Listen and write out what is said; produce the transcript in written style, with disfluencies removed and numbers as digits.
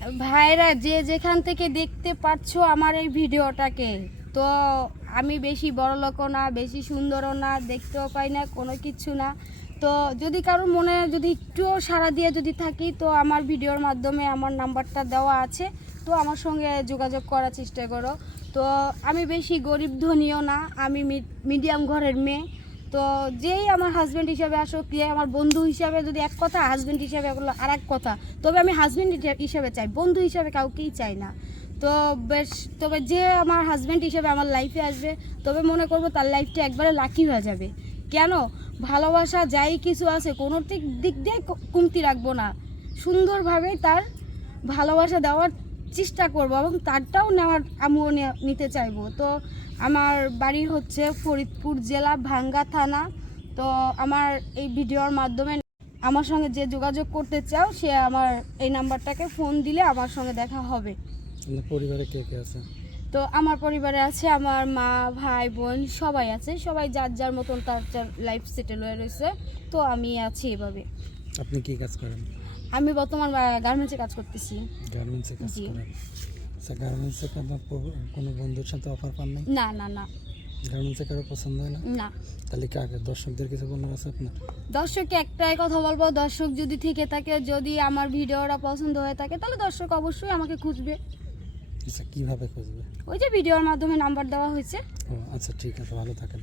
ভাইরা যে যেখান থেকে দেখতে পাচ্ছ আমার এই ভিডিওটাকে, তো আমি বেশি বড়লোকও না, বেশি সুন্দরও না, দেখতেও পাই না, কোনো কিছু না। তো যদি কারোর মনে যদি একটুও সাড়া দিয়ে যদি থাকি, তো আমার ভিডিওর মাধ্যমে আমার নাম্বারটা দেওয়া আছে, তো আমার সঙ্গে যোগাযোগ করার চেষ্টা করো। তো আমি বেশি গরিব ধনীও না, আমি মিডিয়াম ঘরের মেয়ে। তো যেই আমার হাজব্যান্ড হিসাবে আসুক, যে আমার বন্ধু হিসাবে যদি এক কথা, হাজব্যান্ড হিসাবে বললো আর এক কথা। তবে আমি হাজব্যান্ড হিসাবে চাই, বন্ধু হিসাবে কাউকেই চাই না। তো বেশ, তবে যে আমার হাজব্যান্ড হিসেবে আমার লাইফে আসবে, তবে মনে করবো তার লাইফটা একবারে লাকি হয়ে যাবে। কেন? ভালোবাসা যাই কিছু আছে, কোনো দিক দিয়ে কমতি রাখবো না, সুন্দরভাবে তার ভালোবাসা দেওয়ার চেষ্টা করব এবং তারটাও নেওয়ার আমিও নিতে চাইবো। তো আমার বাড়ি হচ্ছে ফরিদপুর জেলা, ভাঙ্গা থানা। তো আমার এই ভিডিওর মাধ্যমে আমার সঙ্গে যে যোগাযোগ করতে চাও, সে আমার এই নাম্বারটাকে ফোন দিলে আমার সঙ্গে দেখা হবে। পরিবারে কে কে আছে? তো আমার পরিবারে আছে আমার মা, ভাই, বোন সবাই আছে, সবাই যার যার মতন তার যার লাইফ সেটেল হয়ে রয়েছে। তো আমি আছি এভাবে। আপনি কি কাজ করেন? আমি বর্তমান গার্মেন্টসে কাজ করতেছি। গার্মেন্টসে কাজ করেন? আচ্ছা, গার্মেন্টসে কোনো বন্ধুর সাথে অফার পান নাই? না না না। গার্মেন্টসে কারো পছন্দ হয় না? না। তাহলে কি আগে দর্শকদের কিছু বলার আছে আপনার? দর্শককে একটাই কথা বলবো, দর্শক যদি থেকে থাকে, যদি আমার ভিডিওটা পছন্দ হয়ে থাকে, তাহলে দর্শক অবশ্যই আমাকে খুঁজবে। আচ্ছা, কিভাবে খুঁজবে? ওই যে ভিডিওর মাধ্যমে নাম্বার দেওয়া হয়েছে। ও আচ্ছা, ঠিক আছে, ভালো থাকেন।